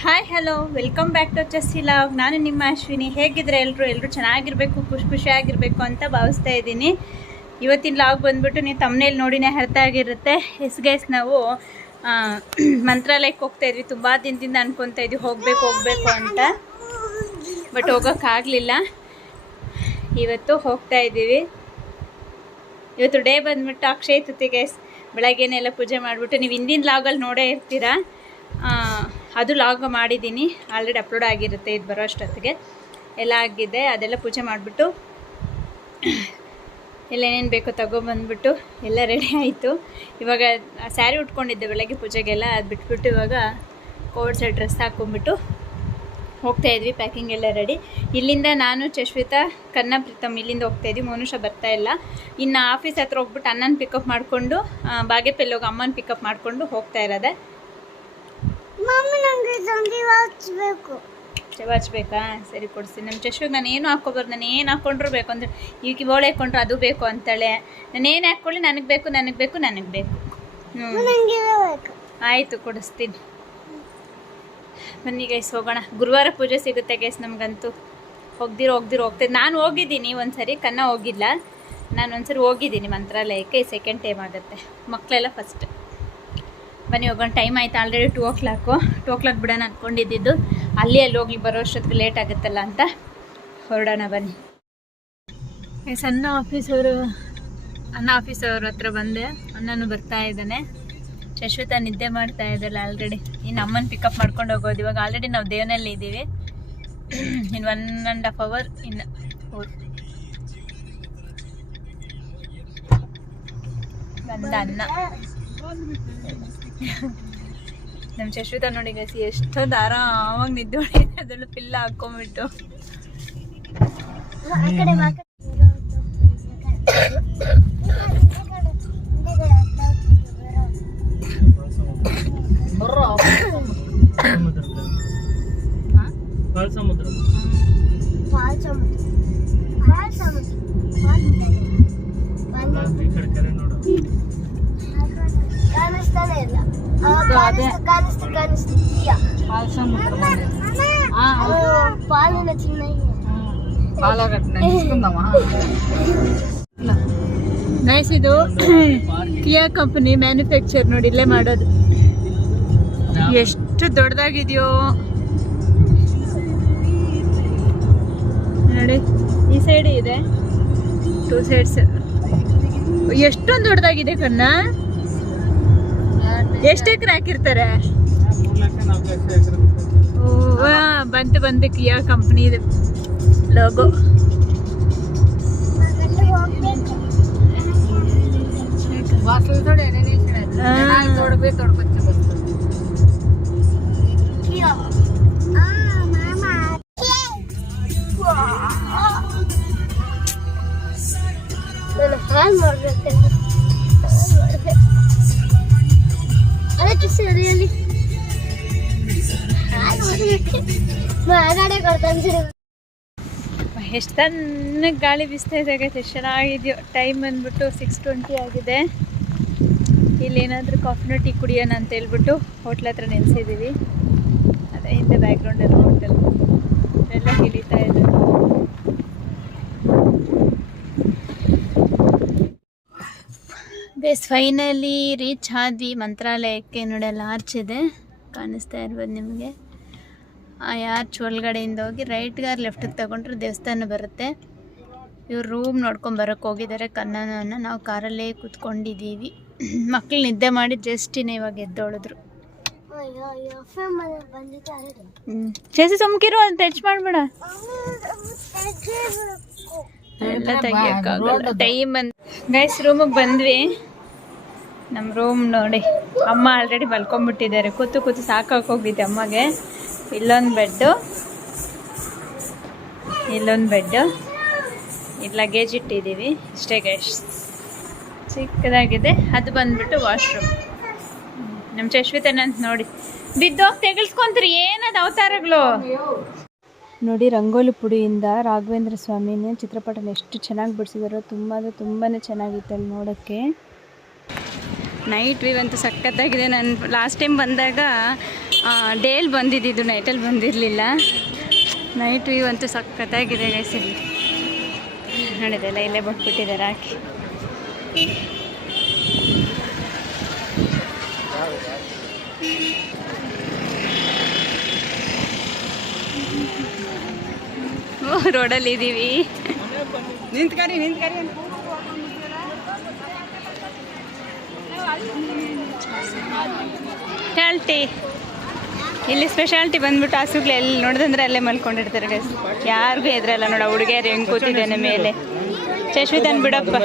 Hi hello welcome back to ಚೆಸ್ಸಿ ಲಾಗ್. ನಾನು ನಿಮ್ಮ ಅಶ್ವಿನಿ. ಹೇಗಿದ್ರೆ ಎಲ್ಲರೂ ಚೆನ್ನಾಗಿರಬೇಕು, ಖುಷಿಯಾಗಿರಬೇಕು ಅಂತ ಭಾವಿಸ್ತಾ ಇದ್ದೀನಿ. ಇವತ್ತಿನ ಲಾಗ್ ಬಂದ್ಬಿಟ್ಟು ನೀವು ತಮ್ಮನೇಲಿ ನೋಡಿನೇ ಅರ್ಥ ಆಗಿರುತ್ತೆ. ಗೈಸ್ ನಾವು ಮಂತ್ರಾಲಯಕ್ಕೆ ಹೋಗ್ತಾ ಇದ್ವಿ. ತುಂಬ ದಿನದಿಂದ ಅನ್ಕೊತಾ ಇದ್ವಿ ಹೋಗಬೇಕು ಅಂತ, ಬಟ್ ಹೋಗೋಕ್ಕಾಗಲಿಲ್ಲ. ಇವತ್ತು ಹೋಗ್ತಾ ಇದ್ದೀವಿ. ಇವತ್ತು ಡೇ ಬಂದ್ಬಿಟ್ಟು ಅಕ್ಷಯ ತೃತೀಯ ಗೈಸ್. ಬೆಳಗ್ಗೆನೆಲ್ಲ ಪೂಜೆ ಮಾಡಿಬಿಟ್ಟು ನೀವು ಹಿಂದಿನ ಲಾಗಲ್ಲಿ ನೋಡೇ ಇರ್ತೀರಾ. ಅದು ಲಾಗ್ ಮಾಡಿದ್ದೀನಿ, ಆಲ್ರೆಡಿ ಅಪ್ಲೋಡ್ ಆಗಿರುತ್ತೆ. ಇದು ಬರೋ ಅಷ್ಟೊತ್ತಿಗೆ ಎಲ್ಲ ಆಗಿದೆ. ಅದೆಲ್ಲ ಪೂಜೆ ಮಾಡಿಬಿಟ್ಟು ಎಲ್ಲ ಏನೇನು ಬೇಕೋ ತಗೊಬಂದ್ಬಿಟ್ಟು ಎಲ್ಲ ರೆಡಿ ಆಯಿತು. ಇವಾಗ ಸ್ಯಾರಿ ಉಟ್ಕೊಂಡಿದ್ದೆ ಬೆಳಗ್ಗೆ ಪೂಜೆಗೆಲ್ಲ, ಅದು ಬಿಟ್ಬಿಟ್ಟು ಇವಾಗ ಕೋಟ್ ಸೆಟ್ ಡ್ರೆಸ್ ಹಾಕ್ಕೊಂಬಿಟ್ಟು ಹೋಗ್ತಾಯಿದ್ವಿ. ಪ್ಯಾಕಿಂಗ್ ಎಲ್ಲ ರೆಡಿ. ಇಲ್ಲಿಂದ ನಾನು ಚಶ್ವಿತಾ ಕನ್ನ ಪ್ರೀತಮ್ ಇಲ್ಲಿಂದ ಹೋಗ್ತಾಯಿದ್ವಿ. ಮನುಷ ಬರ್ತಾ ಇಲ್ಲ. ಇನ್ನು ಆಫೀಸ್ ಹತ್ರ ಹೋಗ್ಬಿಟ್ಟು ಅಣ್ಣನ ಪಿಕಪ್ ಮಾಡಿಕೊಂಡು ಬಾಗೇಪಲ್ಲಿ ಹೋಗಿ ಅಮ್ಮನ ಪಿಕಪ್ ಮಾಡಿಕೊಂಡು ಹೋಗ್ತಾ ಇರೋದೆ. ಚವಾಚ್ಬೇಕಾ? ಸರಿ ಕೊಡಿಸ್ತೀನಿ. ನಮ್ಮ ಚಶ್ವಿಗೆ ನಾನು ಏನು ಹಾಕ್ಕೊಬಾರ್ದು. ನಾನು ಏನು ಹಾಕ್ಕೊಂಡ್ರು ಬೇಕು ಅಂದರೆ ಈಗ ಬೋಳೆ ಹಾಕ್ಕೊಂಡ್ರು ಅದು ಬೇಕು ಅಂತಾಳೆ. ನಾನು ಏನು ಹಾಕ್ಕೊಳ್ಳಿ ನನಗೆ ಬೇಕು. ಆಯಿತು, ಕೊಡಿಸ್ತೀನಿ. ಬನ್ನಿ ಗೈಸ್ ಹೋಗೋಣ. ಗುರುವಾರ ಪೂಜೆ ಸಿಗುತ್ತೆ ಗೈಸ್ ನಮಗಂತೂ. ಹೋಗ್ತಿದ್ದು ನಾನು ಹೋಗಿದ್ದೀನಿ ಒಂದ್ಸರಿ, ಕನ್ನ ಹೋಗಿಲ್ಲ. ನಾನು ಒಂದ್ಸರಿ ಹೋಗಿದ್ದೀನಿ ಮಂತ್ರಾಲಯಕ್ಕೆ. ಸೆಕೆಂಡ್ ಟೈಮ್ ಆಗುತ್ತೆ. ಮಕ್ಕಳೆಲ್ಲ ಫಸ್ಟ್. ಬನ್ನಿ ಹೋಗೋಣ. ಟೈಮ್ ಆಯಿತು ಆಲ್ರೆಡಿ 2 o'clock ಬಿಡೋಣ ಅಂದ್ಕೊಂಡಿದ್ದು. ಅಲ್ಲಿ ಹೋಗಿ ಬರೋ ಅಷ್ಟೊತ್ತಿಗೆ ಲೇಟ್ ಆಗುತ್ತಲ್ಲ ಅಂತ ಹೊರಡೋಣ ಬನ್ನಿ. ಅಣ್ಣ ಆಫೀಸವ್ರ ಹತ್ರ ಬಂದೆ. ಅಣ್ಣನೂ ಬರ್ತಾ ಇದ್ದಾನೆ. ಶಶ್ವಿತಾ ನಿದ್ದೆ ಮಾಡ್ತಾ ಇದ್ದಲ್ಲ ಆಲ್ರೆಡಿ. ಇನ್ನು ಅಮ್ಮನ ಪಿಕಪ್ ಮಾಡ್ಕೊಂಡು ಹೋಗೋದು. ಇವಾಗ ಆಲ್ರೆಡಿ ನಾವು ದೇವನಲ್ಲಿ ಇದ್ದೀವಿ. ಇನ್ನು 1.5 hour ಇನ್ನು ಬಂದ ಅನ್ನ. ನಮ್ಮ ಶಶ್ವಿತಾ ನೋಡಿ ಗಸಿ ಎಷ್ಟೊಂದು ಆರಾಮಾಗಿ ನಿದ್ದೆ ಹೊಡಿದೆ. ಅದೆಲ್ಲ ಪಿಲ್ಲ ಹಾಕ್ಕೊಂಬಿಟ್ಟು ನೈಸ್. ಇದು ಕಿಯಾ ಕಂಪನಿ ಮ್ಯಾನುಫ್ಯಾಕ್ಚರ್ ನೋಡಿ, ಇಲ್ಲೇ ಮಾಡೋದು. ಎಷ್ಟು ದೊಡ್ಡದಾಗಿದೆಯೋ ನೋಡಿ. ಈ ಸೈಡ್ ಇದೆ, 2 sides. ಎಷ್ಟೊಂದು ದೊಡ್ಡದಾಗಿದೆ ಕಣ್ಣ. ಎಷ್ಟು ಎಕರೆ ಹಾಕಿರ್ತಾರೆ? ಬಂತು ಕಿಯಾ ಕಂಪ್ನಿ ಲೋಗೋ. ಎಷ್ಟು ತಣ್ಣಗೆ ಗಾಳಿ ಬೀಸ್ತಾ ಇದೆ. ಎಷ್ಟು ಚೆನ್ನಾಗಿದೆಯೋ. ಟೈಮ್ ಬಂದ್ಬಿಟ್ಟು 6:20 ಆಗಿದೆ. ಇಲ್ಲಿ ಏನಾದರೂ ಕಾಫಿನೋ ಟೀ ಕುಡಿಯೋಣ ಅಂತ ಹೇಳ್ಬಿಟ್ಟು ಹೋಟ್ಲ್ ಹತ್ರ ನೆನೆಸಿದ್ದೀವಿ. ಅದೇ ಹಿಂದೆ ಬ್ಯಾಕ್ಗ್ರೌಂಡಲ್ಲಿ ಹೋಟೆಲ್ ಎಲ್ಲ ಹಿಡಿತಾ ಇದೆ. ಬೇಸ್ ಫೈನಲಿ ರೀಚ್ ಆದ್ವಿ ಮಂತ್ರಾಲಯಕ್ಕೆ. ನೋಡಲ್ಲ ಆರ್ಚ್ ಇದೆ, ಕಾಣಿಸ್ತಾ ಇರ್ಬೋದು ನಿಮಗೆ. ಆ ಆರ್ಚ್ ಒಳಗಡೆಯಿಂದ ಹೋಗಿ ರೈಟ್ಗೆ ಲೆಫ್ಟಿಗೆ ತಗೊಂಡ್ರೆ ದೇವಸ್ಥಾನ ಬರುತ್ತೆ. ಇವ್ರು ರೂಮ್ ನೋಡ್ಕೊಂಡು ಬರೋಕ್ಕೆ ಹೋಗಿದ್ದಾರೆ. ಕನ್ನನವನ್ನು ನಾವು ಕಾರಲ್ಲೇ ಕೂತ್ಕೊಂಡಿದ್ದೀವಿ. ಮಕ್ಕಳು ನಿದ್ದೆ ಮಾಡಿ ಜಸ್ಟ್ ಇವಾಗ ಎದ್ದೋಳಿದ್ರು. ಚೇಸಿ ಸುಮ್ಕಿರು, ಅದು ಟಚ್ ಮಾಡಬೇಡ. ಎಲ್ಲ ತೆಗಿಯೋಕ್ಕಾಗಲ್ಲ. ಟೈಮ್ ಬಂದು ಗೈಸ್ ರೂಮಿಗೆ ಬಂದ್ವಿ. ನಮ್ಮ ರೂಮ್ ನೋಡಿ, ಅಮ್ಮ ಆಲ್ರೆಡಿ ಮಲ್ಕೊಂಡ್ಬಿಟ್ಟಿದ್ದಾರೆ. ಕೂತು ಸಾಕಾಗೋಗಿದೆ ಅಮ್ಮಗೆ. ಇಲ್ಲೊಂದು ಬೆಡ್ಡು, ಇಲ್ಲಿ ಲಗೇಜ್ ಇಟ್ಟಿದ್ದೀವಿ. ಇಷ್ಟೇ ಗೈಸ್, ಚಿಕ್ಕದಾಗಿದೆ. ಅದು ಬಂದ್ಬಿಟ್ಟು ವಾಶ್ರೂಮ್. ನಮ್ಮ ಚಶ್ವಿತನಂತ ನೋಡಿ ಬಿದ್ದೋಗಿ ತೆಗಿಸ್ಕೊಂತೀರಿ. ಏನದು ಅವತಾರಗಳು ನೋಡಿ. ರಂಗೋಲಿ ಪುಡಿಯಿಂದ ರಾಘವೇಂದ್ರ ಸ್ವಾಮಿನ ಚಿತ್ರಪಟನ ಎಷ್ಟು ಚೆನ್ನಾಗಿ ಬಿಡಿಸಿದಾರೋ. ತುಂಬಾ ಚೆನ್ನಾಗಿತ್ತು ಅಲ್ಲಿ ನೋಡೋಕ್ಕೆ. ನೈಟ್ ವ್ಯೂ ಅಂತೂ ಸಖತ್ತಾಗಿದೆ. ನಾನು ಲಾಸ್ಟ್ ಟೈಮ್ ಬಂದಾಗ ಡೇಲ್ ಬಂದಿದ್ದು, ನೈಟಲ್ಲಿ ಬಂದಿರಲಿಲ್ಲ. ನೈಟ್ ವ್ಯೂ ಅಂತೂ ಸಖತ್ತಾಗಿದೆ ಗೈಸ್. ಇಲ್ಲಿ ನೋಡಿದೆಲ್ಲ ಇಲ್ಲೇ ಬಿಟ್ಬಿಟ್ಟಿದ್ದಾರೆ ಹಾಕಿ. ರೋಡಲ್ಲಿ ಇದ್ದೀವಿ. ನಿಂತ್ಕರಿ ಸ್ಪೆಷಾಲ್ಟಿ ಇಲ್ಲಿ ಸ್ಪೆಷಾಲಿಟಿ ಬಂದ್ಬಿಟ್ಟು ಹಸುಗಳು ಎಲ್ಲಿ ನೋಡಿದಂದ್ರೆ ಅಲ್ಲೇ ಮಲ್ಕೊಂಡಿರ್ತಾರೆ ಗೈಸ್. ಯಾರಿಗೂ ಎದ್ರಲ್ಲ ನೋಡ. ಹುಡುಗಿಯರು ಹೆಂಗೆ ಕೂತಿದ್ದಾನೆ ಮೇಲೆ. ಶಶ್ವಿತನ್ ಬಿಡಪ್ಪ,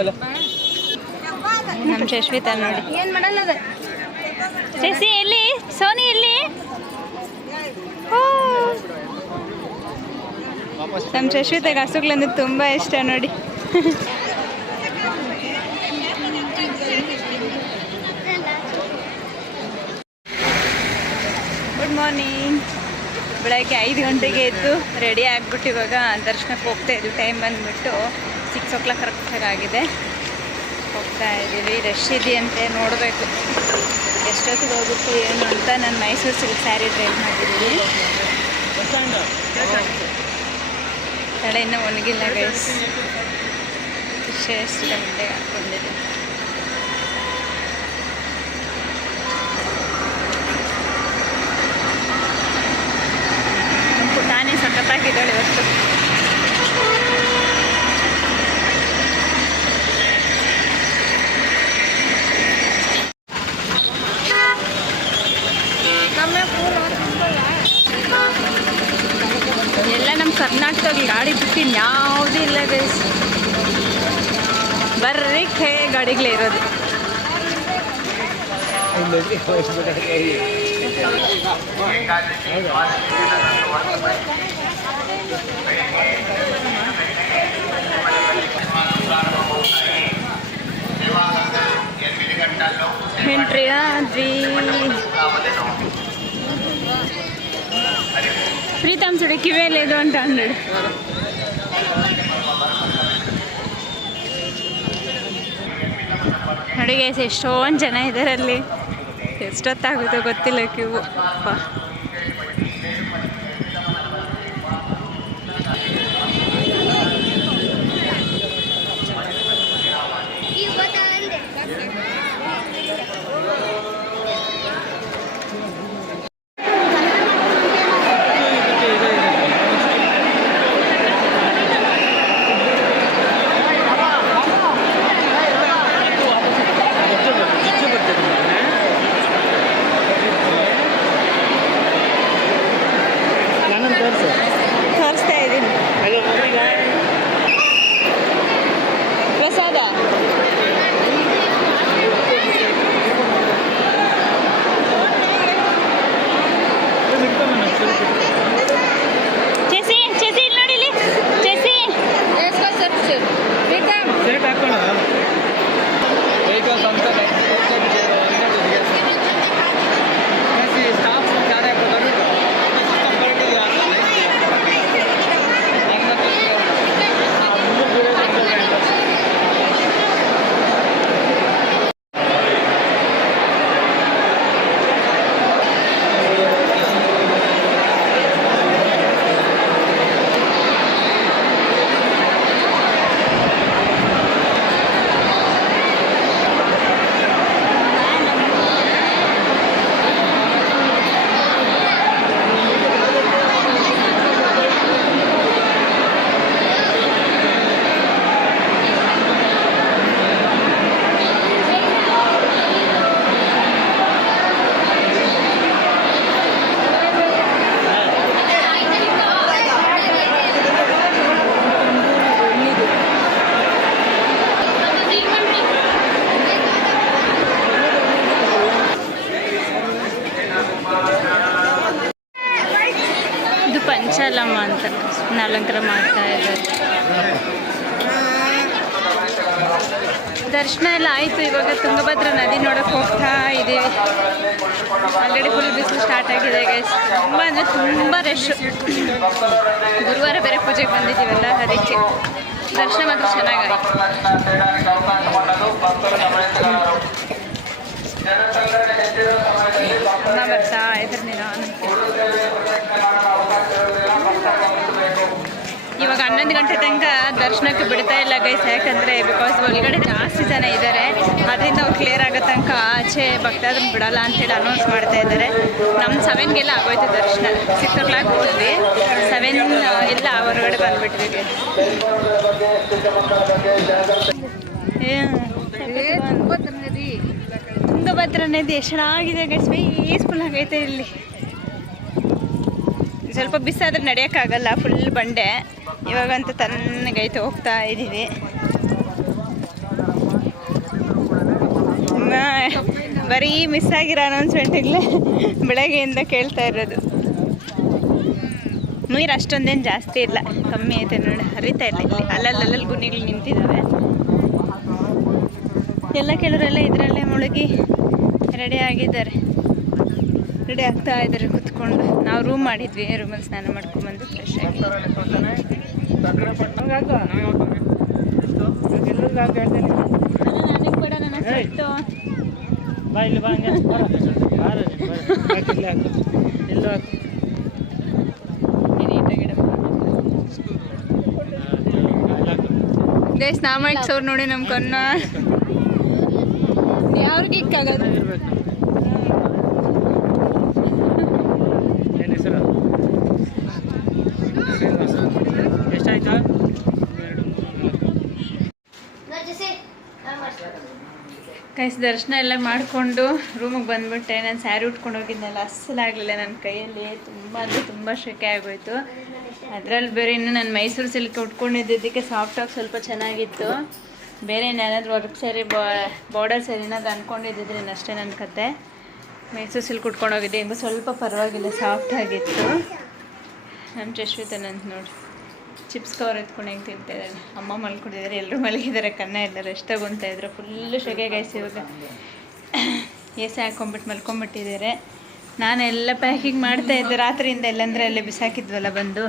ನಮ್ಮ ಶಶ್ವಿತನ್ ನೋಡಿ. ಏನು ಮಾಡಲ್ಲ ಶಶಿ ಎಲ್ಲಿ? ಸೋನಿ ಎಲ್ಲಿ? ನಮ್ಮ ಶಶ್ವಿತಾಗ ಹಸುಗಳಂದ್ರೆ ತುಂಬ ಇಷ್ಟ ನೋಡಿ. Good morning. ಬೆಳಗ್ಗೆ 5 ಗಂಟೆಗೆ ಎದ್ದು ರೆಡಿ ಆಗಿಬಿಟ್ಟು ಇವಾಗ ದರ್ಶನಕ್ಕೆ ಹೋಗ್ತಾ ಇದ್ವಿ. ಟೈಮ್ ಬಂದುಬಿಟ್ಟು 6 o'clock ಕರೆಕ್ಟಾಗಿ ಆಗಿದೆ. ಹೋಗ್ತಾ ಇದ್ದೀವಿ. ರಶ್ ಇದೆಯಂತೆ, ನೋಡಬೇಕು ಎಷ್ಟೊತ್ತಿಗೆ ಹೋಗುತ್ತೆ ಏನು ಅಂತ. ನಾನು ಮೈಸೂರು ಸಿಲ್ಕ್ ಸ್ಯಾರಿ ಟ್ರೈ ಮಾಡಿದ್ದೀನಿ. ತಡೆ ಇನ್ನೂ ಒಣಗಿಲ್ಲ ಗೈಸ್. ಎಷ್ಟು ಗಂಟೆಗೆ ಹಾಕ್ಕೊಂಡಿದ್ದೀನಿ. ಪುಟಾಣಿ ಸಖತ್ತಾಗಿದ್ದಾಳೆ ಇವತ್ತು. ಎಲ್ಲ ನಮ್ಮ ಕರ್ನಾಟಕದಲ್ಲಿ ಗಾಡಿ ಬಿಟ್ಟು ಯಾವುದೂ ಇಲ್ಲ ಗೈಸ್. ಬರ್ರಿ ಗಾಡಿಗಳೇ ಇರೋದು. ಎಂಟ್ರಿ ಆದ್ವಿ. ಪ್ರೀತಮ್ ಸುಡಿ ಕಿವಿಯಲ್ಲಿ ಇದು ಅಂತ ಅಂದಳು. ನೋಡಿ ಗೈಸ್, ಎಷ್ಟೊಂದು ಜನ ಇದ್ದಾರೆ ಅಲ್ಲಿ. ಎಷ್ಟೊತ್ತಾಗುತ್ತೋ ಗೊತ್ತಿಲ್ಲ ಕ್ಯೂ. ತೋರಿಸ್ತಾ ಇದ್ದೀನಿ ಪ್ರಸಾದ. ಚೆಸಿ ಚೆಸಿ ಇಲ್ಲಿ ನೋಡಿ, ಇಲ್ಲಿ ಚೆಸಿ ಪಂಚಾಲಮ್ಮ ಅಂತ ಅಲಂಕಾರ ಮಾಡ್ತಾ ಇದ್ದಾರೆ. ದರ್ಶನ ಎಲ್ಲ ಆಯಿತು. ಇವಾಗ ತುಂಗಭದ್ರಾ ನದಿ ನೋಡೋಕೆ ಹೋಗ್ತಾ ಇದ್ದೀವಿ. ಆಲ್ರೆಡಿ ಫುಲ್ ಬಿಸಿಲು ಸ್ಟಾರ್ಟ್ ಆಗಿದೆ ಗೈಸ್. ತುಂಬ ಅಂದರೆ ತುಂಬ ರಶ್ಶು. ಗುರುವಾರ ಬೇರೆ ಪೂಜೆಗೆ ಬಂದಿದ್ದೀವಲ್ಲ, ಅದಕ್ಕೆ ದರ್ಶನ ಮಾತ್ರ ಚೆನ್ನಾಗಾಯಿತು. ಬರ್ತಾ ಇದ್ರೆ ನಿಧಾನ. 11 ಗಂಟೆ ತನಕ ದರ್ಶನಕ್ಕೆ ಬಿಡ್ತಾ ಇಲ್ಲ ಗೈಸ್. ಯಾಕಂದರೆ ಬಿಕಾಸ್ ಒಳಗಡೆ ಜಾಸ್ತಿ ಜನ ಇದ್ದಾರೆ, ಅದರಿಂದ ಅವ್ರು ಕ್ಲಿಯರ್ ಆಗೋ ತನಕ ಆಚೆ ಭಕ್ತಾದ್ರನ್ನ ಬಿಡಲ್ಲ ಅಂತೇಳಿ ಅನೌನ್ಸ್ ಮಾಡ್ತಾ ಇದ್ದಾರೆ. ನಮ್ಮ 7ಗೆಲ್ಲ ಆಗೋಯ್ತು ದರ್ಶನ. 6 o'clock ಹೋದ್ವಿ, 7 ಎಲ್ಲ ಹೊರಗಡೆ ಬಂದುಬಿಟ್ವಿ. ತುಂಗಭದ್ರಾ ನದಿ ಎಷ್ಟು ಚೆನ್ನಾಗಿದೆ ಗೈಸ್, ಪೀಸ್ಫುಲ್ ಆಗೈತೆ ಇಲ್ಲಿ. ಸ್ವಲ್ಪ ಬಿಸಾದ್ರೆ ನಡೆಯೋಕ್ಕಾಗಲ್ಲ, ಫುಲ್ ಬಂಡೆ. ಇವಾಗಂತೂ ತಣ್ಣಗೈತೆ, ಹೋಗ್ತಾ ಇದ್ದೀವಿ. ಬರೀ ಮಿಸ್ ಆಗಿರೋ ಅನೌನ್ಸ್ಮೆಂಟ್ಗಳೇ ಬೆಳಗ್ಗೆಯಿಂದ ಕೇಳ್ತಾ ಇರೋದು. ನೀರು ಅಷ್ಟೊಂದೇನು ಜಾಸ್ತಿ ಇಲ್ಲ, ಕಮ್ಮಿ ಐತೆ ನೋಡಿ, ಹರಿತಾ ಇಲ್ಲ. ಇಲ್ಲಿ ಅಲ್ಲಲ್ಲಿ ಗುಣಿಗಳು ನಿಂತಿದ್ದಾವೆ. ಎಲ್ಲ ಕೆಲವರೆಲ್ಲ ಇದರಲ್ಲೇ ಮುಳುಗಿ ರೆಡಿ ಆಗಿದ್ದಾರೆ, ರೆಡಿ ಆಗ್ತಾ ಇದ್ದಾರೆ ಕುತ್ಕೊಂಡು. ನಾವು ರೂಮ್ ಮಾಡಿದ್ವಿ, ರೂಮಲ್ಲಿ ಸ್ನಾನ ಮಾಡ್ಕೊಂಡ್ಬಂದು ಫ್ರೆಶ್ ಆಗಿ. ನನಗೆ ಕೂಡ ನನ್ನ ಸ್ವೆಟ್ಟು ಗೈಸ್, ನಾಮೈಕ್ಸವ್ರು ನೋಡಿ ನಮ್ಮ ಕನ್ನ ಯಾವ್ರಿಗೆ ಇಕ್ಕಾಗೋದು. ಎಷ್ಟಾಯ್ತಾ? ಗೈಸ್, ದರ್ಶನ ಎಲ್ಲ ಮಾಡಿಕೊಂಡು ರೂಮಿಗೆ ಬಂದುಬಿಟ್ಟೆ. ನಾನು ಸ್ಯಾರಿ ಉಟ್ಕೊಂಡು ಹೋಗಿದ್ನಲ್ಲ, ಅಸ್ಸಲಾಗಲಿಲ್ಲ ನನ್ನ ಕೈಯಲ್ಲಿ. ತುಂಬ ಅಂದರೆ ತುಂಬ ಶೆಕೆ ಆಗೋಯ್ತು. ಅದರಲ್ಲಿ ಬೇರೆ ಇನ್ನು ನಾನು ಮೈಸೂರು ಸಿಲ್ಕ್ ಉಟ್ಕೊಂಡಿದ್ದಕ್ಕೆ ಸಾಫ್ಟಾಗಿ ಸ್ವಲ್ಪ ಚೆನ್ನಾಗಿತ್ತು. ಬೇರೆ ಏನಾದರೂ ವರ್ಕ್ ಸ್ಯಾರಿ ಬಾರ್ಡರ್ ಸ್ಯಾರಿ ಏನಾದ್ರು ಅಂದ್ಕೊಂಡಿದ್ದಿದ್ರೆ ಅಷ್ಟೇ ನನ್ನ ಕತೆ. ಮೈಸೂರು ಸಿಲ್ಕ್ ಉಟ್ಕೊಂಡು ಹೋಗಿದ್ದೆ, ಹೆಂಗೋ ಸ್ವಲ್ಪ ಪರವಾಗಿಲ್ಲ, ಸಾಫ್ಟಾಗಿತ್ತು. ನಮ್ಮ ಜಶ್ವಿತನಂತ ನೋಡಿ ಚಿಪ್ಸ್ ಕವರ್ ಎತ್ಕೊಂಡು ಹೆಂಗೆ ತಿಂತಾಯಿದ್ದಾನೆ. ಅಮ್ಮ ಮಲ್ಕೊಂಡಿದ್ದಾರೆ, ಎಲ್ಲರೂ ಮಲಗಿದ್ದಾರೆ, ಕನ್ನ ಇದ್ದಾರೆ, ರೆಸ್ಟ್ ತಗೊತಾ ಇದ್ರು. ಫುಲ್ಲು ಶೆಕೆ ಗಾಯ್ಸ್. ಇವಾಗ ಎಸಿ ಹಾಕ್ಕೊಂಬಿಟ್ಟು ಮಲ್ಕೊಂಬಿಟ್ಟಿದ್ದಾರೆ. ನಾನೆಲ್ಲ ಪ್ಯಾಕಿಂಗ್ ಮಾಡ್ತಾಯಿದ್ದೆ ರಾತ್ರಿಯಿಂದ. ಎಲ್ಲಂದರೆ ಅಲ್ಲೇ ಬಿಸಾಕಿದ್ವಲ್ಲ ಬಂದು,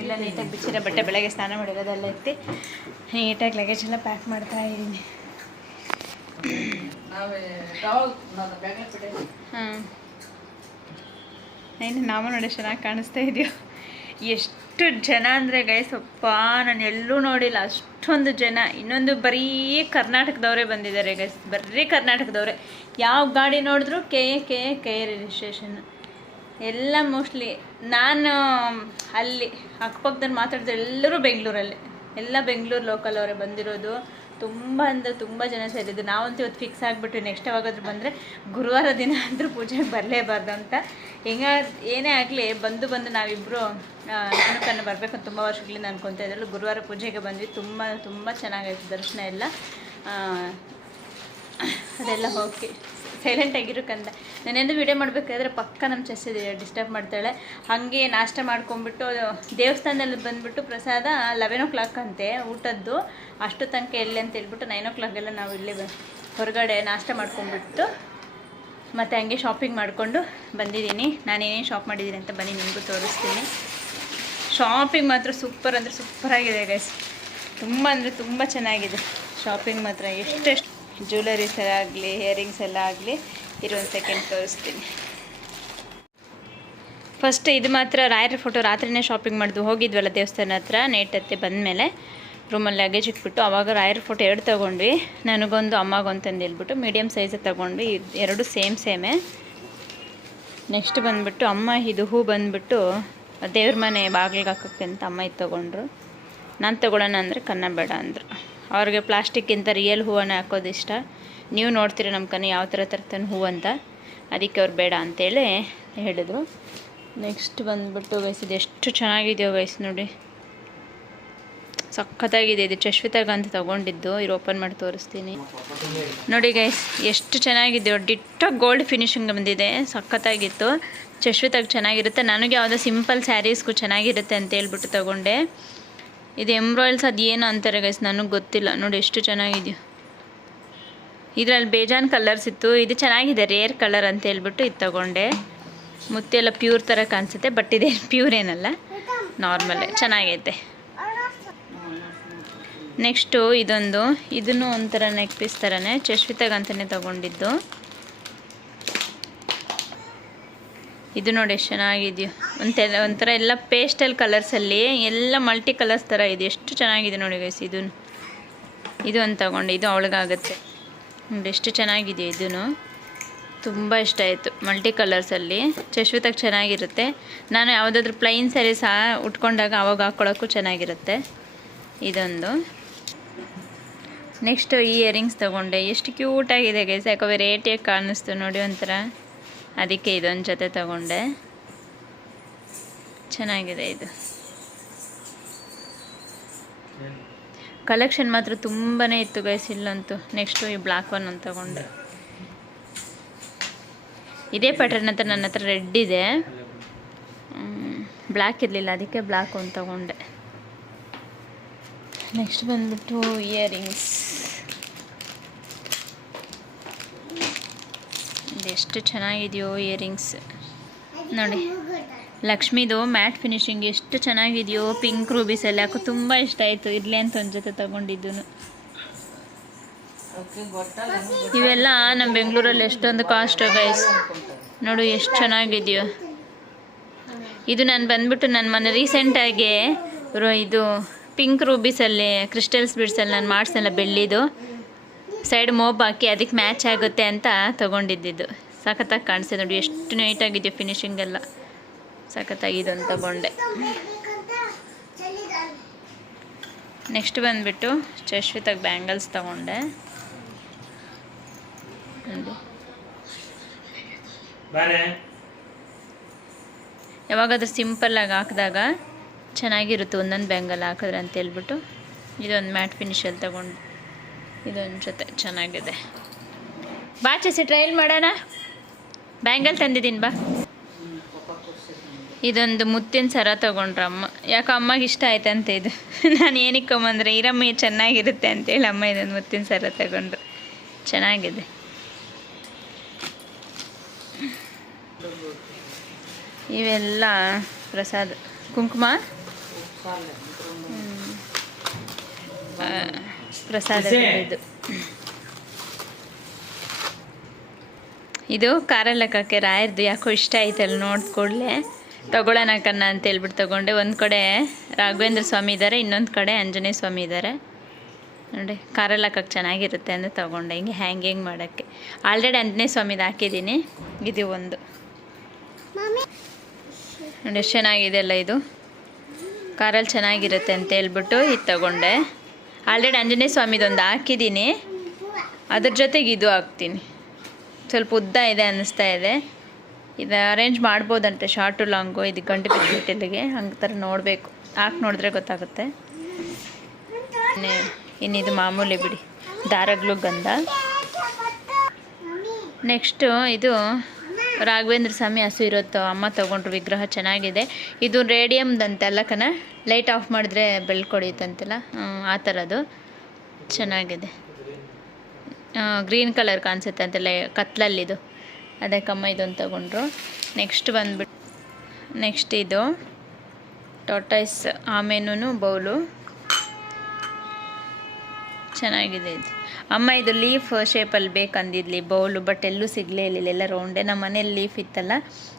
ಎಲ್ಲ ನೀಟಾಗಿ ಬಿಚ್ಚಿರೋ ಬಟ್ಟೆ ಬೆಳಗ್ಗೆ ಸ್ನಾನ ಮಾಡಿರೋದೆಲ್ಲ ಎತ್ತಿ ನೀಟಾಗಿ ಲಗೇಜ್ ಎಲ್ಲ ಪ್ಯಾಕ್ ಮಾಡ್ತಾ ಇದ್ದೀನಿ. ಹಾಂ, ಏನು ನಾವು ನೋಡಿ ಚೆನ್ನಾಗಿ ಕಾಣಿಸ್ತಾ ಇದೆಯೋ. ಎಷ್ಟು ಜನ ಅಂದರೆ ಗೈಸ್, ಅಪ್ಪ ನಾನು ಎಲ್ಲೂ ನೋಡಿಲ್ಲ ಅಷ್ಟೊಂದು ಜನ. ಇನ್ನೊಂದು ಬರೀ ಕರ್ನಾಟಕದವರೇ ಬಂದಿದ್ದಾರೆ ಗೈಸ್, ಬರೀ ಕರ್ನಾಟಕದವರೇ. ಯಾವ ಗಾಡಿ ನೋಡಿದ್ರು ಕೆ ರಿಜಿಸ್ಟ್ರೇಷನ್ ಎಲ್ಲ. ಮೋಸ್ಟ್ಲಿ ನಾನು ಅಲ್ಲಿ ಅಕ್ಕಪಕ್ಕದಲ್ಲಿ ಮಾತಾಡಿದ್ರೆ ಎಲ್ಲರೂ ಬೆಂಗಳೂರಲ್ಲೇ, ಎಲ್ಲ ಬೆಂಗಳೂರು ಲೋಕಲ್ ಅವರೇ ಬಂದಿರೋದು. ತುಂಬ ಅಂದರೆ ತುಂಬ ಜನ ಸೇರಿದ್ದು. ನಾವಂತೂ ಇವತ್ತು ಫಿಕ್ಸ್ ಆಗಿಬಿಟ್ಟು ನೆಕ್ಸ್ಟ್ ಯಾವಾಗಾದ್ರೂ ಬಂದರೆ ಗುರುವಾರ ದಿನ ಅಂದರೂ ಪೂಜೆಗೆ ಬರಲೇಬಾರ್ದು ಅಂತ. ಏನೇ ಆಗಲಿ ಬಂದು ನಾವಿಬ್ಬರು ನಾನು ಬರಬೇಕಂತ ತುಂಬ ವರ್ಷಗಳಿಂದ ಅನ್ಕೊತಾ ಇದ್ರಲ್ಲ. ಗುರುವಾರ ಪೂಜೆಗೆ ಬಂದ್ವಿ. ತುಂಬ ಚೆನ್ನಾಗಾಯ್ತು ದರ್ಶನ ಎಲ್ಲ. ಅದೆಲ್ಲ ಓಕೆ, ಸೈಲೆಂಟಾಗಿರೋಕ್ಕಂದ. ನಾನೆಂದು ವೀಡಿಯೋ ಮಾಡಬೇಕಾದ್ರೆ ಪಕ್ಕ ನಮ್ಮ ಚೆಸ್ಸಿದೆ ಡಿಸ್ಟರ್ಬ್ ಮಾಡ್ತಾಳೆ. ಹಾಗೆ ನಾಷ್ಟ ಮಾಡ್ಕೊಂಬಿಟ್ಟು ದೇವಸ್ಥಾನದಲ್ಲಿ ಬಂದುಬಿಟ್ಟು ಪ್ರಸಾದ 11 o'clock ಅಂತೆ ಊಟದ್ದು. ಅಷ್ಟು ತನಕ ಎಲ್ಲಿ ಅಂತ ಹೇಳ್ಬಿಟ್ಟು 9 o'clock ಎಲ್ಲ ನಾವು ಇಲ್ಲಿ ಹೊರಗಡೆ ನಾಷ್ಟ ಮಾಡ್ಕೊಂಬಿಟ್ಟು ಮತ್ತು ಹಂಗೆ ಶಾಪಿಂಗ್ ಮಾಡಿಕೊಂಡು ಬಂದಿದ್ದೀನಿ. ನಾನೇನೇನು ಶಾಪ್ ಮಾಡಿದ್ದೀನಿ ಅಂತ ಬನ್ನಿ ನಿಮಗೂ ತೋರಿಸ್ತೀನಿ. ಶಾಪಿಂಗ್ ಮಾತ್ರ ಸೂಪರ್ ಅಂದರೆ ಸೂಪರಾಗಿದೆ ಗೈಸ್. ತುಂಬ ಅಂದರೆ ತುಂಬ ಚೆನ್ನಾಗಿದೆ ಶಾಪಿಂಗ್ ಮಾತ್ರ. ಎಷ್ಟೆಷ್ಟು ಜ್ಯುವೆಲರೀಸ್ ಎಲ್ಲ ಆಗಲಿ, ಇಯರಿಂಗ್ಸ್ ಎಲ್ಲ ಆಗಲಿ, ಇರೊಂದು ಸೆಕೆಂಡ್ ತೋರಿಸ್ತೀನಿ. ಫಸ್ಟ್ ಇದು ಮಾತ್ರ ರಾಯರ ಫೋಟೋ ರಾತ್ರಿನೇ ಶಾಪಿಂಗ್ ಮಾಡಿದ್ವು. ಹೋಗಿದ್ವಲ್ಲ ದೇವಸ್ಥಾನ ಹತ್ರ, ನೇಟತ್ತೆ ಬಂದಮೇಲೆ ರೂಮಲ್ಲಿ ಲಗೇಜ್ ಇಟ್ಬಿಟ್ಟು ಅವಾಗ ರಾಯರ ಫೋಟೋ 2 ತೊಗೊಂಡ್ವಿ. ನನಗೊಂದು ಅಮ್ಮಗೊಂತಂದು ಹೇಳ್ಬಿಟ್ಟು ಮೀಡಿಯಮ್ ಸೈಜ್ ತೊಗೊಂಡ್ವಿ. ಎರಡು ಸೇಮೇ. ನೆಕ್ಸ್ಟ್ ಬಂದುಬಿಟ್ಟು ಅಮ್ಮ ಇದು ಹೂ ಬಂದುಬಿಟ್ಟು ದೇವ್ರ ಮನೆ ಬಾಗಿಲಿಗೆ ಹಾಕೋಕ್ಕೆ ಅಂತ ಅಮ್ಮ ಇದು ತೊಗೊಂಡ್ರು. ನಾನು ತೊಗೊಳ್ಳೋಣ ಅಂದರೆ ಕನ್ನ ಬೇಡ ಅಂದರು. ಅವ್ರಿಗೆ ಪ್ಲಾಸ್ಟಿಕ್ಕಿಂತ ರಿಯಲ್ ಹೂವನ್ನೇ ಹಾಕೋದು ಇಷ್ಟ. ನೀವು ನೋಡ್ತೀರ ನಮ್ಮ ಕನ್ನ ಯಾವ ಥರ ತರ್ತಾನೆ ಹೂವು ಅಂತ, ಅದಕ್ಕೆ ಅವ್ರು ಬೇಡ ಅಂತೇಳಿ ಹೇಳಿದ್ರು. ನೆಕ್ಸ್ಟ್ ಬಂದುಬಿಟ್ಟು ಗೈಸ್, ಇದು ಎಷ್ಟು ಚೆನ್ನಾಗಿದೆಯೋ ಗೈಸ್ ನೋಡಿ, ಸಖತ್ತಾಗಿದೆ. ಇದು ಚಶ್ವಿತಾಗ ಅಂತ ತೊಗೊಂಡಿದ್ದು. ಇದು ಓಪನ್ ಮಾಡಿ ತೋರಿಸ್ತೀನಿ ನೋಡಿ ಗೈಸ್, ಎಷ್ಟು ಚೆನ್ನಾಗಿದೆಯೋ. ಡಿಟ್ಟೋ ಗೋಲ್ಡ್ ಫಿನಿಶಿಂಗ್ ಬಂದಿದೆ, ಸಖತ್ತಾಗಿತ್ತು. ಚಶ್ವಿತಾಗ ಚೆನ್ನಾಗಿರುತ್ತೆ. ನನಗೆ ಯಾವುದೋ ಸಿಂಪಲ್ ಸ್ಯಾರೀಸ್ಗೂ ಚೆನ್ನಾಗಿರುತ್ತೆ ಅಂತ ಹೇಳ್ಬಿಟ್ಟು ತೊಗೊಂಡೆ. ಇದು ಎಂಬ್ರಾಯ್ಡ್ಸ್ ಅದು ಏನು ಅಂತಾರೆ ಗೈಸ್, ನನಗೆ ಗೊತ್ತಿಲ್ಲ. ನೋಡಿ ಎಷ್ಟು ಚೆನ್ನಾಗಿದೆಯೋ. ಇದರಲ್ಲಿ ಬೇಜಾನ್ ಕಲರ್ಸ್ ಇತ್ತು. ಇದು ಚೆನ್ನಾಗಿದೆ, ರೇರ್ ಕಲರ್ ಅಂತ ಹೇಳ್ಬಿಟ್ಟು ಇದು ತೊಗೊಂಡೆ. ಮುತ್ತೆಲ್ಲ ಪ್ಯೂರ್ ಥರ ಕಾಣಿಸುತ್ತೆ, ಬಟ್ ಇದೆ ಪ್ಯೂರ್ ಏನಲ್ಲ, ನಾರ್ಮಲ್ಲೇ ಚೆನ್ನಾಗೈತೆ. ನೆಕ್ಸ್ಟು ಇದನ್ನು ಒಂಥರ ನೆಕ್ ಪೀಸ್ ಥರನೇ ಚಶ್ವಿತಾಗ ಅಂತಲೇ ತೊಗೊಂಡಿದ್ದು. ಇದು ನೋಡಿ ಎಷ್ಟು ಚೆನ್ನಾಗಿದೆಯೋ ಒಂಥರ ಎಲ್ಲ ಪೇಸ್ಟಲ್ ಕಲರ್ಸಲ್ಲಿ ಎಲ್ಲ ಮಲ್ಟಿ ಕಲರ್ಸ್ ಥರ ಇದೆ. ಎಷ್ಟು ಚೆನ್ನಾಗಿದೆ ನೋಡಿ ಗೈಸ್. ಇದು ಒಂದು ತಗೊಂಡೆ, ಇದು ಅವಳಿಗಾಗುತ್ತೆ ನೋಡಿ. ಎಷ್ಟು ಚೆನ್ನಾಗಿದೆಯೋ ಇದೂ, ತುಂಬ ಇಷ್ಟ ಆಯಿತು. ಮಲ್ಟಿ ಕಲರ್ಸಲ್ಲಿ ಚಶ್ವಿತಾಗ ಚೆನ್ನಾಗಿರುತ್ತೆ. ನಾನು ಯಾವುದಾದ್ರೂ ಪ್ಲೈನ್ ಸ್ಯಾರಿ ಸಹ ಉಟ್ಕೊಂಡಾಗ ಅವಾಗ ಹಾಕ್ಕೊಳ್ಳೋಕ್ಕೂ ಚೆನ್ನಾಗಿರುತ್ತೆ. ಇದೊಂದು. ನೆಕ್ಸ್ಟು ಈ ಇಯರಿಂಗ್ಸ್ ತೊಗೊಂಡೆ. ಎಷ್ಟು ಕ್ಯೂಟಾಗಿದೆ ಗೈಸ್, ಯಾಕೋ ವೆರೈಟಿಯಾಗಿ ಕಾಣಿಸ್ತು ನೋಡಿ ಒಂಥರ. ಅದಕ್ಕೆ ಇದೊಂದು ಜೊತೆ ತಗೊಂಡೆ. ಚೆನ್ನಾಗಿದೆ ಇದು. ಕಲೆಕ್ಷನ್ ಮಾತ್ರ ತುಂಬಾ ಇತ್ತು ಗೈಸ್ ಇಲ್ಲಂತೂ. ನೆಕ್ಸ್ಟು ಈ ಬ್ಲ್ಯಾಕ್ ಒನ್ ಒಂದು ತಗೊಂಡೆ. ಇದೇ ಪ್ಯಾಟರ್ನ್ ಅಂತ ನನ್ನ ಹತ್ರ ರೆಡ್ ಇದೆ, ಬ್ಲ್ಯಾಕ್ ಇರಲಿಲ್ಲ, ಅದಕ್ಕೆ ಬ್ಲ್ಯಾಕ್ ಒಂದು ತಗೊಂಡೆ. ನೆಕ್ಸ್ಟ್ ಬಂದ್ಬಿಟ್ಟು ಇಯರಿಂಗ್ಸ್. ಇದೆಷ್ಟು ಚೆನ್ನಾಗಿದೆಯೋ ಇಯರಿಂಗ್ಸ್ ನೋಡಿ. ಲಕ್ಷ್ಮೀದು ಮ್ಯಾಟ್ ಫಿನಿಶಿಂಗ್ ಎಷ್ಟು ಚೆನ್ನಾಗಿದೆಯೋ, ಪಿಂಕ್ ರೂಬೀಸಲ್ಲಿ. ಯಾಕೋ ತುಂಬ ಇಷ್ಟ ಆಯಿತು, ಇರಲಿ ಅಂತ ಒಂದು ಜೊತೆ ತಗೊಂಡಿದ್ದು. ಇವೆಲ್ಲ ನಮ್ಮ ಬೆಂಗಳೂರಲ್ಲಿ ಎಷ್ಟೊಂದು ಕಾಸ್ಟ್ ಗೈಸ್ ನೋಡು, ಎಷ್ಟು ಚೆನ್ನಾಗಿದೆಯೋ. ಇದು ನಾನು ಬಂದ್ಬಿಟ್ಟು ನನ್ನ ಮನೆ ರೀಸೆಂಟಾಗಿ ಇದು ಪಿಂಕ್ ರೂಬೀಸಲ್ಲಿ ಕ್ರಿಸ್ಟಲ್ಸ್ ಬಿಡ್ಸಲ್ಲಿ ನಾನು ಮಾಡಿಸಲ್ಲ, ಬೆಳ್ಳಿದು ಸೈಡ್ ಮೋಬ್ ಹಾಕಿ ಅದಕ್ಕೆ ಮ್ಯಾಚ್ ಆಗುತ್ತೆ ಅಂತ ತೊಗೊಂಡಿದ್ದು. ಸಖತ್ತಾಗಿ ಕಾಣಿಸ್ತೆ ನೋಡಿ, ಎಷ್ಟು ನೀಟಾಗಿದೆಯೋ ಫಿನಿಶಿಂಗ್ ಎಲ್ಲ. ಸಖತ್ತಾಗಿದೆ ಅಂತ ತಗೊಂಡೆ. ನೆಕ್ಸ್ಟ್ ಬಂದುಬಿಟ್ಟು ಚಶ್ವಿತಾಗ ಬ್ಯಾಂಗಲ್ಸ್ ತಗೊಂಡೆ. ಯಾವಾಗಾದ್ರೂ ಸಿಂಪಲ್ಲಾಗಿ ಹಾಕಿದಾಗ ಚೆನ್ನಾಗಿರುತ್ತೆ ಒಂದೊಂದು ಬ್ಯಾಂಗಲ್ ಹಾಕಿದ್ರೆ ಅಂತ ಹೇಳ್ಬಿಟ್ಟು ಇದೊಂದು ಮ್ಯಾಟ್ ಫಿನಿಷಲ್ಲಿ ತಗೊಂಡು. ಇದೊಂದು ಜೊತೆ ಚೆನ್ನಾಗಿದೆ. ಬಾ ಚೇಸಿ ಟ್ರಯಲ್ ಮಾಡೋಣ. ಬ್ಯಾಂಗಲ್ ತಂದಿದ್ದೀನಿ ಬಾ. ಇದೊಂದು ಮುತ್ತಿನ ಸರ ತೊಗೊಂಡ್ರೆ ಅಮ್ಮ. ಯಾಕೆ ಅಮ್ಮಗೆ ಇಷ್ಟ ಆಯ್ತಂತೆ ಇದು. ನಾನು ಏನಕ್ಕಂದ್ರೆ ಇರಮ್ಮ ಚೆನ್ನಾಗಿರುತ್ತೆ ಅಂತೇಳಿ ಅಮ್ಮ ಇದೊಂದು ಮುತ್ತಿನ ಸರ ತಗೊಂಡ್ರು. ಚೆನ್ನಾಗಿದೆ. ಇವೆಲ್ಲ ಪ್ರಸಾದ ಕುಂಕುಮ ಪ್ರಸಾದ. ಇದು ಕಾರಲ್ಲಕ್ಕಕ್ಕೆ ರಾಯರ್ದು ಯಾಕೋ ಇಷ್ಟ ಆಯ್ತಲ್ಲ, ನೋಡಿದ ಕೂಡಲೇ ತಗೊಳ್ಳೋಣ ಕನ್ನ ಅಂತ ಹೇಳ್ಬಿಟ್ಟು ತೊಗೊಂಡೆ. ಒಂದು ಕಡೆ ರಾಘವೇಂದ್ರ ಸ್ವಾಮಿ ಇದ್ದಾರೆ, ಇನ್ನೊಂದು ಕಡೆ ಆಂಜನೇಯ ಸ್ವಾಮಿ ಇದ್ದಾರೆ ನೋಡಿ. ಕಾರಲ್ಲಕ್ಕಕ್ಕೆ ಚೆನ್ನಾಗಿರುತ್ತೆ ಅಂದರೆ ತೊಗೊಂಡೆ, ಹಿಂಗೆ ಹ್ಯಾಂಗಿಂಗ್ ಮಾಡೋಕ್ಕೆ. ಆಲ್ರೆಡಿ ಆಂಜನೇಯ ಸ್ವಾಮಿದು ಹಾಕಿದ್ದೀನಿ. ಇದು ಒಂದು ನೋಡಿ, ಎಷ್ಟು ಚೆನ್ನಾಗಿದೆ ಅಲ್ಲ. ಇದು ಕಾರಲ್ಲಿ ಚೆನ್ನಾಗಿರುತ್ತೆ ಅಂತ ಹೇಳ್ಬಿಟ್ಟು ಇದು ತಗೊಂಡೆ. ಆಲ್ರೆಡಿ ಆಂಜನೇಯ ಸ್ವಾಮಿದೊಂದು ಹಾಕಿದ್ದೀನಿ, ಅದ್ರ ಜೊತೆಗೆ ಇದು ಹಾಕ್ತೀನಿ. ಸ್ವಲ್ಪ ಉದ್ದ ಇದೆ ಅನ್ನಿಸ್ತಾ ಇದೆ. ಇದು ಅರೇಂಜ್ ಮಾಡ್ಬೋದಂತೆ, ಶಾರ್ಟು ಲಾಂಗು. ಇದು ಗಂಟು ಬಿಟ್ಟಿಲ್ಲಿಗೆ ಹಂಗೆ ಥರ ನೋಡಬೇಕು, ಹಾಕಿ ನೋಡಿದ್ರೆ ಗೊತ್ತಾಗುತ್ತೆ. ಇನ್ನಿದು ಮಾಮೂಲಿ ಬಿಡಿ, ದಾರಗಳು ಗಂಧ. ನೆಕ್ಸ್ಟು ಇದು ರಾಘವೇಂದ್ರ ಸ್ವಾಮಿ ಹಸು ಇರುತ್ತೋ ಅಮ್ಮ ತೊಗೊಂಡ್ರು ವಿಗ್ರಹ. ಚೆನ್ನಾಗಿದೆ. ಇದು ರೇಡಿಯಮ್ದಂತೆಲ್ಲ ಲೈಟ್ ಆಫ್ ಮಾಡಿದ್ರೆ ಬೆಳ್ಕೊಡಿಯುತ್ತಂತೆಲ್ಲ, ಆ ಥರದ್ದು ಚೆನ್ನಾಗಿದೆ. ಗ್ರೀನ್ ಕಲರ್ ಕಾಣಿಸುತ್ತೆ ಅಂತೆಲ್ಲ ಕತ್ಲಲ್ಲಿದು, ಅದಕ್ಕಮ್ಮ ಇದೊಂದು ತಗೊಂಡ್ರು. ನೆಕ್ಸ್ಟ್ ಬಂದ್ಬಿಟ್ಟು ನೆಕ್ಸ್ಟ್ ಇದು ಟೊಟೈಸ್ ಆಮೇನೂ ಬೌಲು ಚೆನ್ನಾಗಿದೆ. ಇದು ಅಮ್ಮ ಇದು ಲೀಫ್ ಶೇಪಲ್ಲಿ ಬೇಕಂದಿದ್ಲಿ ಬೌಲು, ಬಟ್ ಎಲ್ಲೂ ಸಿಗಲೇ ಇಲ್ಲ, ಎಲ್ಲ ರೌಂಡೇ. ನಮ್ಮ ಮನೇಲಿ ಲೀಫ್ ಇತ್ತಲ್ಲ,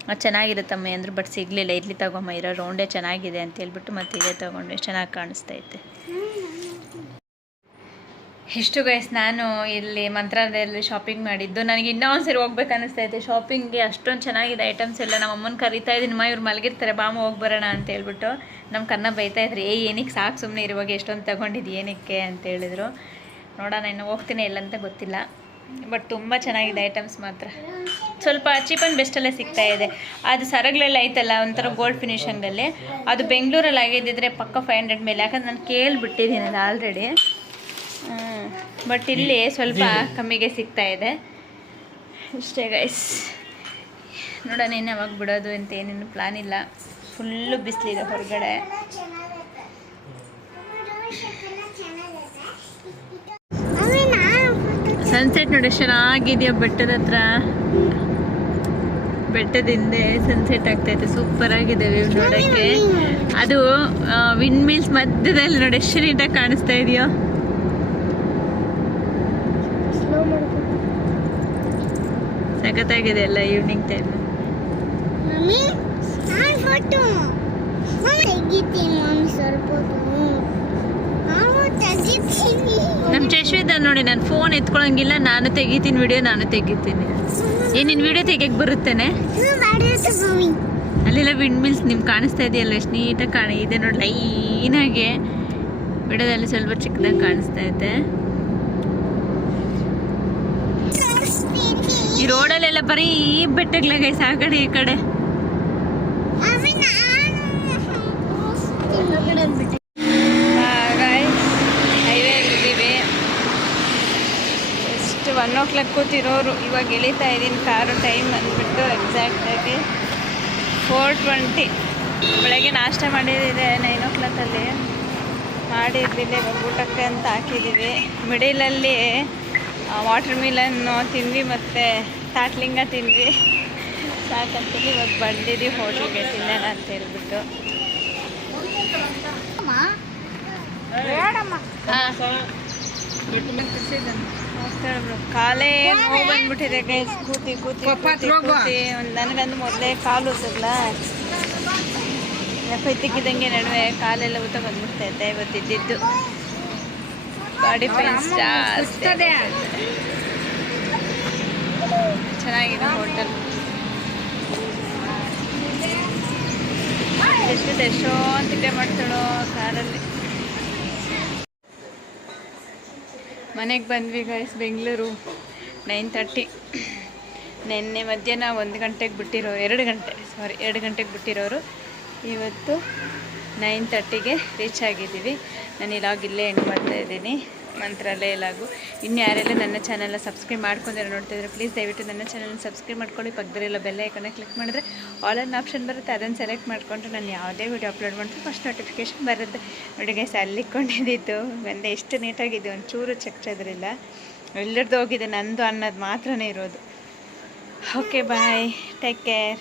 ಅದು ಚೆನ್ನಾಗಿರುತ್ತಮ್ಮ ಅಂದರು, ಬಟ್ ಸಿಗಲಿಲ್ಲ. ಇಡ್ಲಿ ತಗೊಮ್ಮ, ಇರೋ ರೌಂಡೇ ಚೆನ್ನಾಗಿದೆ ಅಂತ ಹೇಳ್ಬಿಟ್ಟು ಮತ್ತೆ ಇದೇ ತೊಗೊಂಡೆ. ಚೆನ್ನಾಗಿ ಕಾಣಿಸ್ತೈತೆ. ಎಷ್ಟು ಗೈಸ್ ನಾನು ಇಲ್ಲಿ ಮಂತ್ರಾಲಯದಲ್ಲಿ ಶಾಪಿಂಗ್ ಮಾಡಿದ್ದು. ನನಗೆ ಇನ್ನೂ ಒಂದ್ಸರಿ ಹೋಗ್ಬೇಕು ಅನ್ನಿಸ್ತೈತೆ ಶಾಪಿಂಗ್ಗೆ. ಅಷ್ಟೊಂದು ಚೆನ್ನಾಗಿದೆ ಐಟಮ್ಸ್ ಎಲ್ಲ. ನಮ್ಮ ಅಮ್ಮನ ಕರಿತಾ ಇದ್ದೀನಿ, ಇವ್ರು ಮಲಗಿರ್ತಾರೆ, ಬಾಮ ಹೋಗಿ ಬರೋಣ ಅಂತ ಹೇಳ್ಬಿಟ್ಟು. ನಮ್ಮ ಕನ್ನ ಬೈತಾಯಿದ್ರು, ಏನಕ್ಕೆ ಸಾಕು ಸುಮ್ಮನೆ ಇರುವಾಗ ಎಷ್ಟೊಂದು ತೊಗೊಂಡಿದ್ದು ಏನಕ್ಕೆ ಅಂತ ಹೇಳಿದ್ರು. ನೋಡೋಣ, ಇನ್ನು ಹೋಗ್ತೀನಿ ಎಲ್ಲಂತ ಗೊತ್ತಿಲ್ಲ, ಬಟ್ ತುಂಬ ಚೆನ್ನಾಗಿದೆ ಐಟಮ್ಸ್ ಮಾತ್ರ. ಸ್ವಲ್ಪ ಚೀಪ್ ಆ್ಯಂಡ್ ಬೆಸ್ಟಲ್ಲೇ ಸಿಗ್ತಾಯಿದೆ. ಅದು ಸರಗಳೆಲ್ಲ ಐತಲ್ಲ ಒಂಥರ ಗೋಲ್ಡ್ ಫಿನಿಷಿಂಗಲ್ಲಿ, ಅದು ಬೆಂಗಳೂರಲ್ಲಿ ಆಗಿದ್ದಿದ್ರೆ ಪಕ್ಕ 500 ಮೇಲೆ, ಯಾಕಂದ್ರೆ ನಾನು ಕೇಳಿಬಿಟ್ಟಿದ್ದೀನಿ ಅದು ಆಲ್ರೆಡಿ. ಬಟ್ ಇಲ್ಲಿ ಸ್ವಲ್ಪ ಕಮ್ಮಿಗೆ ಸಿಗ್ತಾಯಿದೆ ಅಷ್ಟೇ ಗೈಸ್. ನೋಡೋಣ ಇನ್ನು ಯಾವಾಗ ಬಿಡೋದು ಅಂತ ಏನೇನು ಪ್ಲಾನ್ ಇಲ್ಲ. ಫುಲ್ಲು ಬಿಸಿಲಿದೆ ಹೊರಗಡೆ. ಸನ್ಸೆಟ್ ನೋಡಿ ಚೆನ್ನಾಗಿದೆಯಾ ಬೆಟ್ಟದ ಹತ್ರ. ಬೆಟ್ಟದಿಂದ ಸನ್ಸೆಟ್ ಆಗ್ತೈತೆ, ಸೂಪರ್ ಆಗಿದೆ ವ್ಯೂ ನೋಡೋಕ್ಕೆ. ಅದು ವಿಂಡ್ ಮಿಲ್ಸ್ ಮಧ್ಯದಲ್ಲಿ ನೋಡಿ ಎಷ್ಟು ನೀಟಾಗಿ ಕಾಣಿಸ್ತಾ ಇದೆಯೋ. ಸಖತ್ತಾಗಿದೆ ಎಲ್ಲ ಈವ್ನಿಂಗ್ ಟೈಮ್. ನಮ್ಮ ಜಶ್ವಿದ ನೋಡಿ, ನಾನು ಫೋನ್ ಎತ್ಕೊಳಂಗಿಲ್ಲ, ನಾನು ತೆಗಿತೀನಿ ವಿಡಿಯೋ, ನಾನು ತೆಗಿತೀನಿ. ನಿನ್ನ ವಿಡಿಯೋ ತೆಗಿಯಕ್ಕೆ ಬರುತ್ತೇನೆ? ಅಲ್ಲೆಲ್ಲ ವಿಂಡ್ ಮಿಲ್ಸ್ ನಿಮ್ಗೆ ಕಾಣಿಸ್ತಾ ಇದೆಯಲ್ಲ, ಎಷ್ಟು ನೀಟಾಗಿ ಇದೆ ನೋಡಿ, ಲೈನಾಗೆ. ವಿಡಿಯೋದಲ್ಲಿ ಸ್ವಲ್ಪ ಚಿಕ್ಕದಾಗಿ ಕಾಣಿಸ್ತಾ ಇದೆ. ಈ ರೋಡಲ್ಲೆಲ್ಲ ಬರೀ ಬೆಟ್ಟಗಳ ಗೈಸ್, ಆ ಕಡೆ ಈ ಕಡೆ. ಹೈವೇಲಿದ್ದೀವಿ. ಎಷ್ಟು 1 o'clock ಕೂತಿರೋರು, ಇವಾಗ ಇಳಿತಾ ಇದ್ದೀನಿ. ಕಾರು ಟೈಮ್ ಬಂದುಬಿಟ್ಟು ಎಕ್ಸಾಕ್ಟಾಗಿ 4:20. ಬೆಳಗ್ಗೆ ನಾಷ್ಟ ಮಾಡಿದ್ದಿದೆ 9 o'clock ಮಾಡಿರಲಿಲ್ಲ. ಇವಾಗ ಊಟಕ್ಕೆ ಅಂತ ಹಾಕಿದ್ದೀವಿ. ಮಿಡಿಲಲ್ಲಿ ವಾಟರ್ ಮಿಲನ್ನು ತಿಂದ್ವಿ ಮತ್ತು ತಾಟ್ಲಿಂಗ ತಿಂದ್ವಿ. ಸಾಕಂತೇಳಿ ಇವಾಗ ಬಂದಿದ್ದೀವಿ ಹೋಟ್ಲಿಗೆ ತಿನ್ನೋಣ ಅಂತ ಹೇಳ್ಬಿಟ್ಟು. ಕಾಲೇ ನೋವು ಬಂದ್ಬಿಟ್ಟಿದೆ ಗೈಸ್, ಕೂತಿ ಕೂತಿ ಕೂತಿ ಕೂತಿ. ನನಗಂದು ಮೊದಲೇ ಕಾಲು ಊತಲ್ಲ, ಇದ್ದಕ್ಕಿದ್ದಂಗೆ ನಡುವೆ ಕಾಲೆಲ್ಲ ಊತ ಬಂದ್ಬಿಡ್ತೈತೆ. ಇವತ್ತಿದ್ದು ಬಾಡಿ ಪೇನ್ಸ್ ಜಾಸ್ತಿ. ಚೆನ್ನಾಗಿದೆ ಹೋಟೆಲ್. ಎಷ್ಟೊಂದು ತಿಂಡೆ ಮಾಡ್ತಾಳೋ ಕಾರಲ್ಲಿ. ಮನೆಗೆ ಬಂದ್ವಿ ಗೈಸ್. ಬೆಂಗಳೂರು 9:30. ನಿನ್ನೆ ಮಧ್ಯಾಹ್ನ 1 ಗಂಟೆಗೆ ಬಿಟ್ಟಿರೋರು, 2 ಗಂಟೆಗೆ ಬಿಟ್ಟಿರೋರು. ಇವತ್ತು 9:30ಗೆ ರೀಚ್ ಆಗಿದ್ದೀವಿ. ನಾನು ಇಲಾಗ್ ಇಲ್ಲೇ ಎಂಡ್ ಮಾಡ್ತಾಯಿದ್ದೀನಿ, ಮಂತ್ರಾಲಯ ಇಲಾಗು. ಇನ್ನು ಯಾರೆಲ್ಲ ನನ್ನ ಚಾನಲ್ನ ಸಬ್ಸ್ಕ್ರೈಬ್ ಮಾಡ್ಕೊಂಡಿರೋ ನೋಡ್ತಾಯಿದ್ರೆ ಪ್ಲೀಸ್ ದಯವಿಟ್ಟು ನನ್ನ ಚಾನಲ್ನ ಸಬ್ಸ್ಕ್ರೈಬ್ ಮಾಡ್ಕೊಳ್ಳಿ. ಪಕ್ಕದಲ್ಲೆಲ್ಲ ಬೆಲ್ ಐಕಾನ್ನ ಕ್ಲಿಕ್ ಮಾಡಿದ್ರೆ ಆಲ್ ಅನ್ ಆಪ್ಷನ್ ಬರುತ್ತೆ, ಅದನ್ನು ಸೆಲೆಕ್ಟ್ ಮಾಡಿಕೊಂಡ್ರೆ ನಾನು ಯಾವುದೇ ವೀಡಿಯೋ ಅಪ್ಲೋಡ್ ಮಾಡಿದ್ರೆ ಫಸ್ಟ್ ನೋಟಿಫಿಕೇಷನ್ ಬರುತ್ತೆ. ನೋಡಿ ಗೈಸ್, ಅಲ್ಲಿಕೊಂಡಿದ್ದಿತ್ತು ಬಂದೆ. ಎಷ್ಟು ನೀಟಾಗಿದ್ದು, ಒಂಚೂರು ಚಕ್ರದ್ರಿಲ್ಲ. ಎಲ್ಲರದ್ದು ಹೋಗಿದೆ, ನಂದು ಅನ್ನೋದು ಮಾತ್ರನೇ ಇರೋದು. Okay bye, take care.